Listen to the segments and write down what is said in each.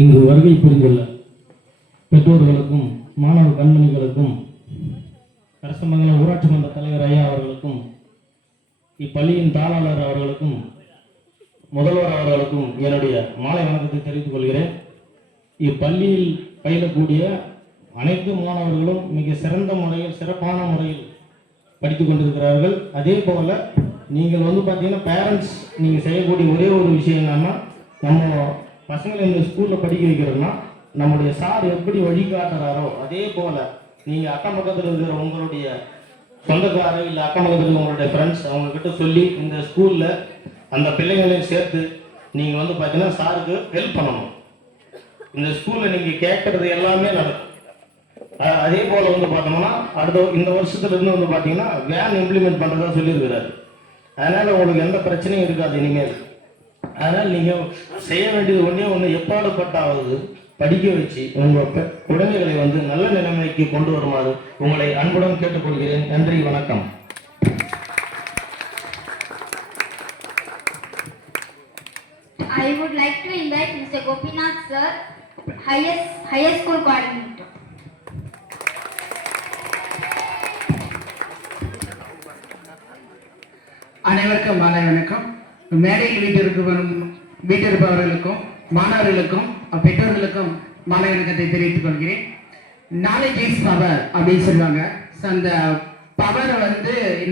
இங்கு வருகை புரிந்துள்ள பெற்றோர்களுக்கும் மாணவ கண்மணிகளுக்கும் கரசமங்கலம் ஊராட்சி மன்ற தலைவர் ஐயா அவர்களுக்கும் இப்பள்ளியின் தாளாளர் அவர்களுக்கும் முதல்வர் அவர்களுக்கும் என்னுடைய மாலை வணக்கத்தை தெரிவித்துக் கொள்கிறேன். இப்பள்ளியில் பயிலக்கூடிய அனைத்து மாணவர்களும் மிக சிறந்த முறையில் சிறப்பான முறையில் படித்துக் கொண்டிருக்கிறார்கள். அதே போல நீங்கள் பார்த்தீங்கன்னா பேரண்ட்ஸ் நீங்கள் செய்யக்கூடிய ஒரே ஒரு விஷயம் என்னன்னா, நம்ம பசங்களை இந்த ஸ்கூலில் படிக்க வைக்கிறோம்னா நம்முடைய சார் எப்படி வழிகாட்டுறாரோ அதே போல நீங்கள் அக்கம் பக்கத்தில் இருக்கிற உங்களுடைய சொந்தக்காரர் இல்லை அக்கம் பக்கத்தில் உங்களுடைய ஃப்ரெண்ட்ஸ் அவங்கக்கிட்ட சொல்லி இந்த ஸ்கூலில் அந்த பிள்ளைங்களையும் சேர்த்து நீங்கள் பார்த்தீங்கன்னா சாருக்கு ஹெல்ப் பண்ணணும். இந்த ஸ்கூலில் நீங்கள் கேட்குறது எல்லாமே நடக்கும். அதே போல் பார்த்தோம்னா அடுத்த இந்த வருஷத்துலேருந்து பார்த்தீங்கன்னா வேன் இம்ப்ளிமெண்ட் பண்ணுறதா சொல்லியிருக்கிறாரு. அதனால் உங்களுக்கு எந்த பிரச்சனையும் இருக்காது இனிமேல். அதனால் நீங்கள் செய்ய வேண்டியது ஒன்று எப்பாடுபட்டாவது படிக்க வச்சு உங்கள் குழந்தைகளை நல்ல நிலைமைக்கு கொண்டு வருமாறு உங்களை அன்புடன் கேட்டுக்கொள்கிறேன். நன்றி, வணக்கம். I would like to invite Mr. Gopinath sir, higher school coordinator. அனைவருக்கும் மாலை வணக்கம். மேடையில் வீட்டிருப்பவர்களுக்கும் மாணவர்களுக்கும் பெற்றோர்களுக்கும் மாலை வணக்கத்தை தெரிவித்துக் கொள்கிறேன். நாலேஜ் இஸ் பவர் அப்படின்னு சொல்லுவாங்க. ஸோ அந்த பவரை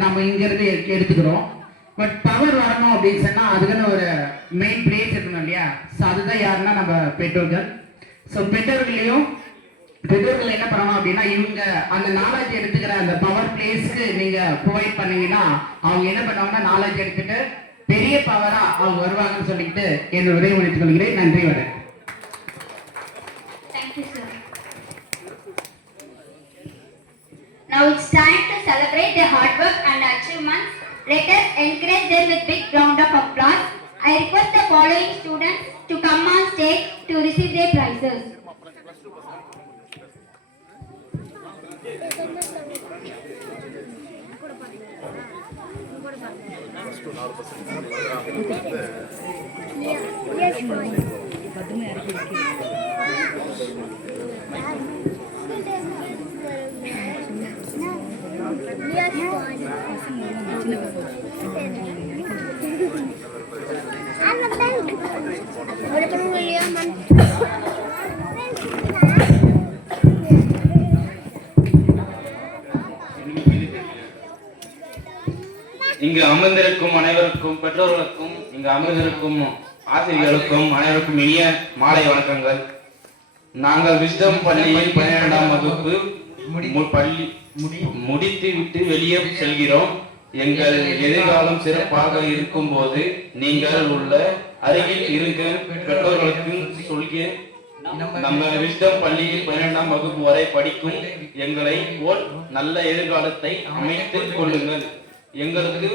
நம்ம இங்கிருந்து எடுத்துக்கிறோம். பட் பவர் வரணும் அப்படின்னு சொன்னால் அதுக்குன்னு ஒரு மெயின் பிளேஸ் இருக்கணும் இல்லையா? ஸோ அதுதான் யாருன்னா நம்ம பெற்றோர்கள். ஸோ பெற்றோர்கள் என்ன பண்ணணும் அப்படின்னா, இவங்க அந்த நாலேஜ் எடுத்துக்கிற அந்த பவர் பிளேஸ்க்கு நீங்க ப்ரொவைட் பண்ணீங்கன்னா அவங்க என்ன பண்ணுவாங்கன்னா நாலேஜ் எடுத்துட்டு பெரிய பவரா அவங்க வருவாங்கன்னு சொல்லிட்டு என்னோட உரையை முடித்துக் கொள்கிறேன். நன்றி, வணக்கம். Thank you, sir. Now it's time to celebrate their hard work and achievements. Let us encourage them with big round of applause. I request the following students to come on stage to receive their prizes. இங்கு அமர்ந்திருக்கும் அனைவருக்கும் பெற்றோர்களுக்கும் இங்கு அமர்ந்திருக்கும் ஆசிரியர்களுக்கும் அனைவருக்கும் இனிய மாலை வணக்கங்கள். நாங்கள் விஸ்டம் பள்ளியில் 12ஆம் வகுப்பு முடித்து விட்டு வெளியே செல்கிறோம். எங்கள் எதிர்காலம் சிறப்பாக இருக்கும் போது நீங்கள் உள்ள அருகில் இருக்க பெற்றோர்களுக்கு சொல்கிற நம்ம விஸ்டம் பள்ளியில் 12ஆம் வகுப்பு வரை படிக்கும் எங்களை போல் நல்ல எதிர்காலத்தை அமைத்துக் கொள்ளுங்கள். எங்களுக்கு